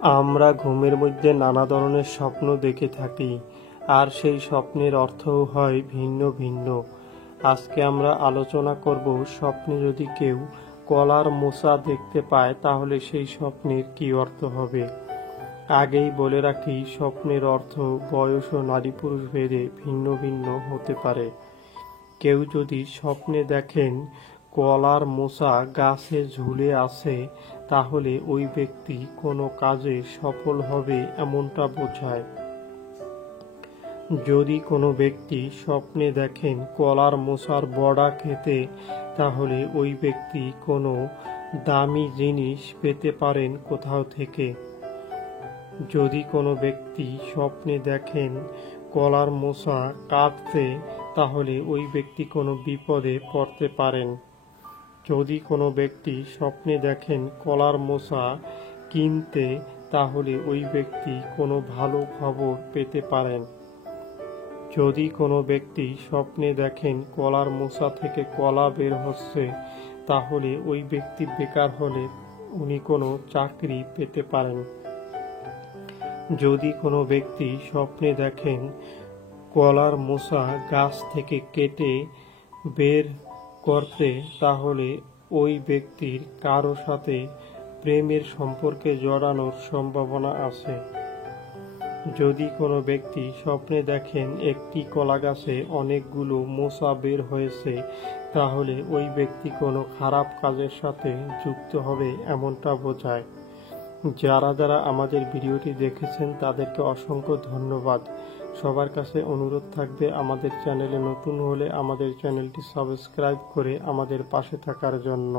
আমরা ঘুমের মধ্যে নানা ধরনের স্বপ্ন দেখে থাকি, আর সেই স্বপ্নের অর্থও হয় ভিন্ন ভিন্ন। আজকে আমরা আলোচনা করব, স্বপ্নে যদি কেউ কলার মোচা দেখতে পায় তাহলে সেই স্বপ্নের কি অর্থ হবে। আগেই বলে রাখি, স্বপ্নের অর্থ বয়স ও নারী পুরুষ ভেদে ভিন্ন ভিন্ন হতে পারে। কেউ যদি স্বপ্নে দেখেন কলার মোচা গাছে ঝুলে আছে, তাহলে ওই ব্যক্তি কোনো কাজে সফল হবে এমনটা বোঝায়। যদি কোনো ব্যক্তি স্বপ্নে দেখেন কলার মোচার বড়া খেতে, তাহলে ওই ব্যক্তি কোনো দামি জিনিস পেতে পারেন কোথাও থেকে। যদি কোনো ব্যক্তি স্বপ্নে দেখেন কলার মোচা কাটতে, তাহলে ওই ব্যক্তি কোনো বিপদে পড়তে পারেন। যদি কোনো ব্যক্তি স্বপ্নে দেখেন কলার মোচা কিনতে, তাহলে ওই ব্যক্তি কোনো ভালো খবর পেতে পারেন। যদি কোনো ব্যক্তি স্বপ্নে দেখেন কলার মোচা থেকে কলা বের হচ্ছে, তাহলে ওই ব্যক্তি বেকার হলে উনি কোনো চাকরি পেতে পারেন। যদি কোনো ব্যক্তি স্বপ্নে দেখেন কলার মোচা গাছ থেকে কেটে বের করতে, তাহলে ওই ব্যক্তির কারো সাথে প্রেমের সম্পর্কে জড়ানোর সম্ভাবনা আছে। যদি কোনো ব্যক্তি স্বপ্নে দেখেন একটি কলা গাছে অনেকগুলো মোচা বের হয়েছে, তাহলে ওই ব্যক্তি কোনো খারাপ কাজের সাথে যুক্ত হবে এমনটা বোঝায়। যারা যারা আমাদের ভিডিওটি দেখেছেন তাদেরকে অসংখ্য ধন্যবাদ। সবার কাছে অনুরোধ থাকবে, আমাদের চ্যানেলে নতুন হলে আমাদের চ্যানেলটি সাবস্ক্রাইব করে আমাদের পাশে থাকার জন্য।